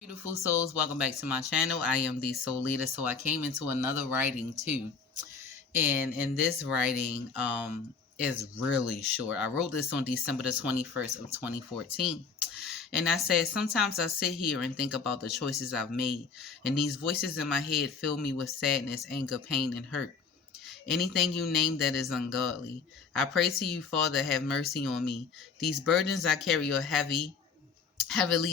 Beautiful souls, welcome back to my channel. I am the soul leader. So I came into another writing too. And in this writing is really short. I wrote this on December the 21st of 2014. And I said, sometimes I sit here and think about the choices I've made, and these voices in my head fill me with sadness, anger, pain, and hurt. Anything you name that is ungodly. I pray to you, Father, have mercy on me. These burdens I carry are heavily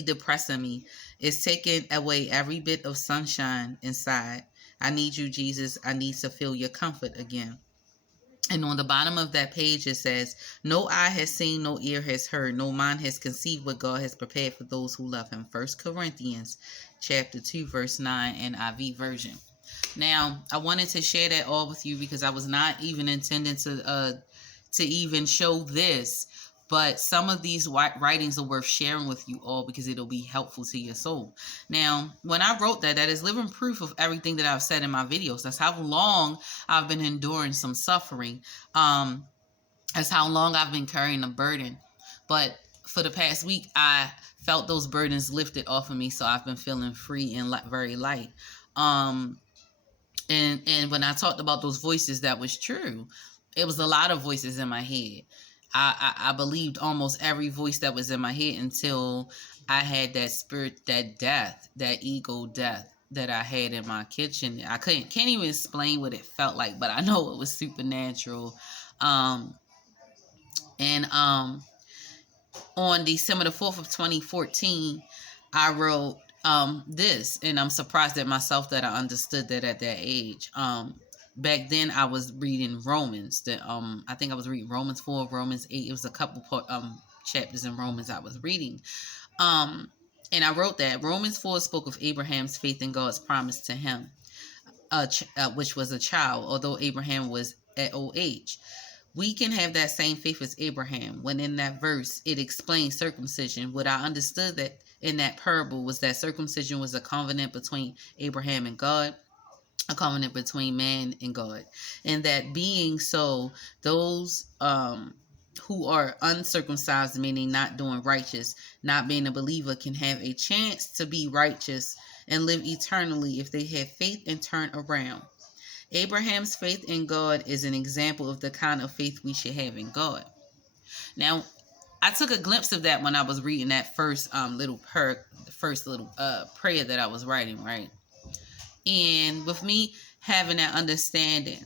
depressing me. It's taking away every bit of sunshine inside. I need you, Jesus. I need to feel your comfort again. And on the bottom of that page, it says, no eye has seen, no ear has heard, no mind has conceived what God has prepared for those who love him. 1 Corinthians chapter 2, verse 9, NIV version. Now, I wanted to share that all with you because I was not even intending to even show this, but some of these writings are worth sharing with you all because it'll be helpful to your soul. Now, when I wrote that is living proof of everything that I've said in my videos. That's how long I've been enduring some suffering. That's how long I've been carrying a burden. But for the past week, I felt those burdens lifted off of me, so I've been feeling free and very light. And when I talked about those voices, that was true. It was a lot of voices in my head. I believed almost every voice that was in my head until I had that spirit, that death, that ego death that I had in my kitchen. I can't even explain what it felt like, but I know it was supernatural. And on December the 4th of 2014, I wrote this, and I'm surprised at myself that I understood that at that age. Back then I was reading Romans. I think I was reading Romans 4, Romans 8. It was a couple chapters in Romans I was reading. And I wrote that Romans 4 spoke of Abraham's faith in God's promise to him, which was a child, although Abraham was at old age. We can have that same faith as Abraham. When in that verse, it explains circumcision. What I understood that in that parable was that circumcision was a covenant between Abraham and God, a covenant between man and God. And that being so, those who are uncircumcised, meaning not doing righteous, not being a believer, can have a chance to be righteous and live eternally if they have faith and turn around. Abraham's faith in God is an example of the kind of faith we should have in God. Now, I took a glimpse of that when I was reading that first little prayer that I was writing, right? And with me having that understanding,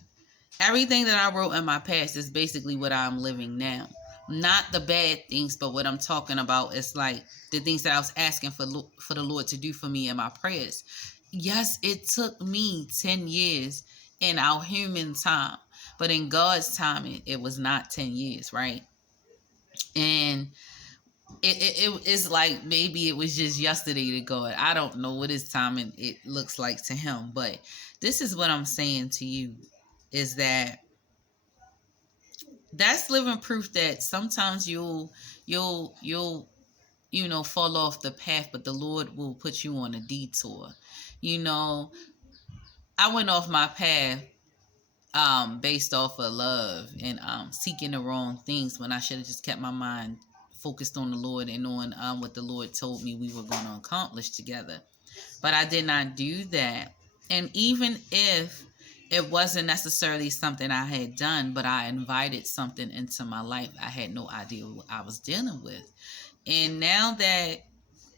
everything that I wrote in my past is basically what I'm living now. Not the bad things, but what I'm talking about is like the things that I was asking for the Lord to do for me in my prayers. Yes, it took me 10 years in our human time, but in God's time, it was not 10 years, right? And it's like maybe it was just yesterday to God. I don't know what his timing it looks like to him, but this is what I'm saying to you is that that's living proof that sometimes you'll fall off the path, but the Lord will put you on a detour. You know, I went off my path based off of love and seeking the wrong things when I should have just kept my mind focused on the Lord and on what the Lord told me we were going to accomplish together. But I did not do that. And even if it wasn't necessarily something I had done, but I invited something into my life, I had no idea what I was dealing with. And now that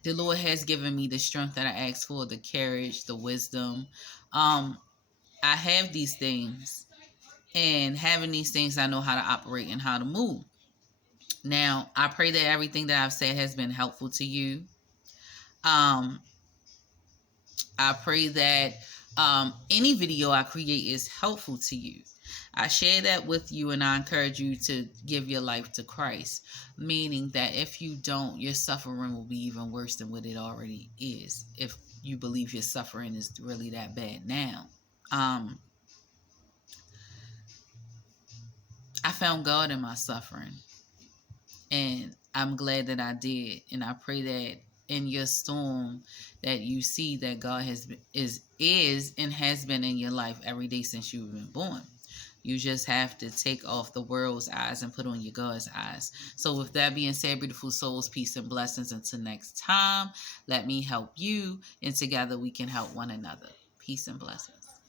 the Lord has given me the strength that I asked for, the courage, the wisdom, I have these things. And having these things, I know how to operate and how to move. Now, I pray that everything that I've said has been helpful to you. Um, I pray that any video I create is helpful to you. I share that with you, and I encourage you to give your life to Christ, meaning that if you don't, your suffering will be even worse than what it already is, if you believe your suffering is really that bad now. I found God in my suffering, and I'm glad that I did. And I pray that in your storm that you see that God is and has been in your life every day since you've been born. You just have to take off the world's eyes and put on your God's eyes. So with that being said, beautiful souls, peace and blessings. Until next time, let me help you, and together we can help one another. Peace and blessings.